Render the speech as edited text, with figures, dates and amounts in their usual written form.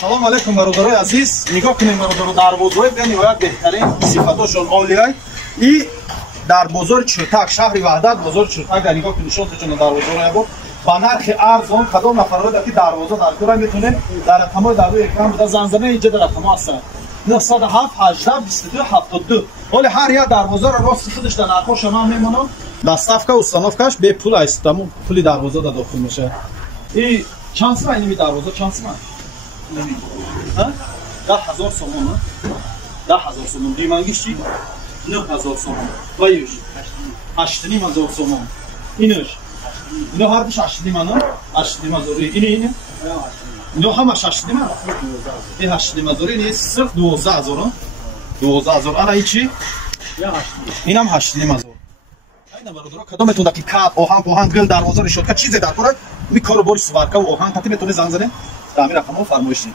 салом алейкум бародарои азиз, нигоҳ кунем бародаро дарвозаҳои бениҳоят беҳтарин сифатошон олияй и дар бозори Чӯтак, шаҳри Ваҳдат, бозори Чӯтак дар нигоҳ кунед нишонаточон дарвозаро ябо ба нархи арзон кадом нафарода ки дарвоза дар кора метонем дар рақамҳои дар рӯи экран буда занзанаи инҷа дар рақамҳо ҳастанд 907 18 22 72. оли ҳар як дарвозаро рости худаш дар нархошон ҳам мемонам. Доставка установкаш бепул аст, тамом пули дарвоза да дохил меша. И чанд сомон ини дарвоза чанд сомон? 10,000 сомон. 10,000 сомон. Димангиш чи? 9,000 сомон. Ваюш 8,500 сомон. Инуш. Ино ҳар душ 8,500, 8,500. Ини. Ино ҳамаш 8,500. И 8,500 ини сирф 12,000. 12,000. Ана ичи? Инам 8,500. Айна бародаро кадометон ки кап оҳан гил дарвоза решетка чизе дар кора ми коро бори сварка ва оҳан тати метоне занг зане. Таъмир рақамҳо фармоишӣ.